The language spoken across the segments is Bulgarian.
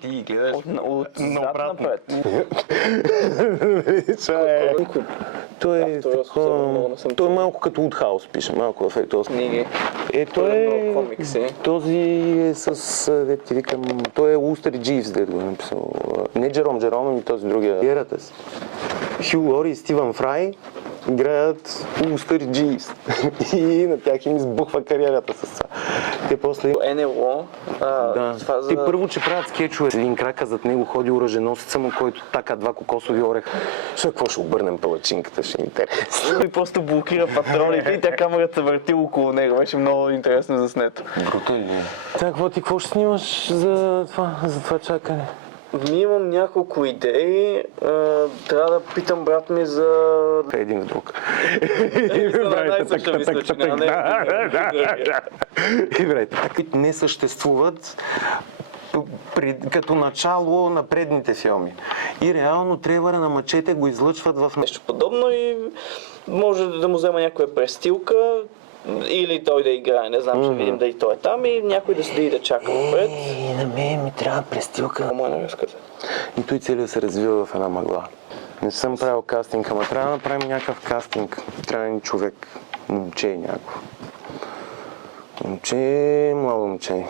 Ти ги гледаш Отзад напред. Той е малко като от хаос пише, малко в този. Книги. Той комикси. този е с, ти викам, той е Устър Дживс, дето го е написал. Не Джером, ами този другия. Кариерата си. Хю Лори и Стивън Фрай играят Устър Дживс и на тях им избухва кариерата с това. Те после... НЛО. Те първо, че правят скетчове. Един крака зад него ходи оръженосеца му, който така два кокосови ореха. Какво ще обърнем палачинката, ще е интересно. И просто блокира патроните и тя камерата върти около него. Беше много интересно заснето. Брутално. Така, какво ще снимаш за това чакане? Имам няколко идеи. Трябва да питам брат ми за... Един в друг. Не съществуват като начало на предните филми. И реално трейлера на Мачете го излъчват в... нещо подобно и може да му взема някоя престилка или той да играе. Не знам, ще видим дали той е там и някой да седи и да чака напред. На мен ми трябва престилка. Ама не разказа. И той целият се развива в една мъгла. Не съм правил кастинг, ама трябва да направим някакъв кастинг. Трябва ни човек, момче някакво. Момче, младо момче.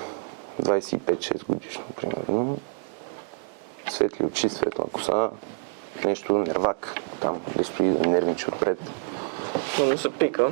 25-6 годишно, примерно. Светли очи, светла коса. Нещо нервак. Там да стои да нервничи отпред. Но не се пика.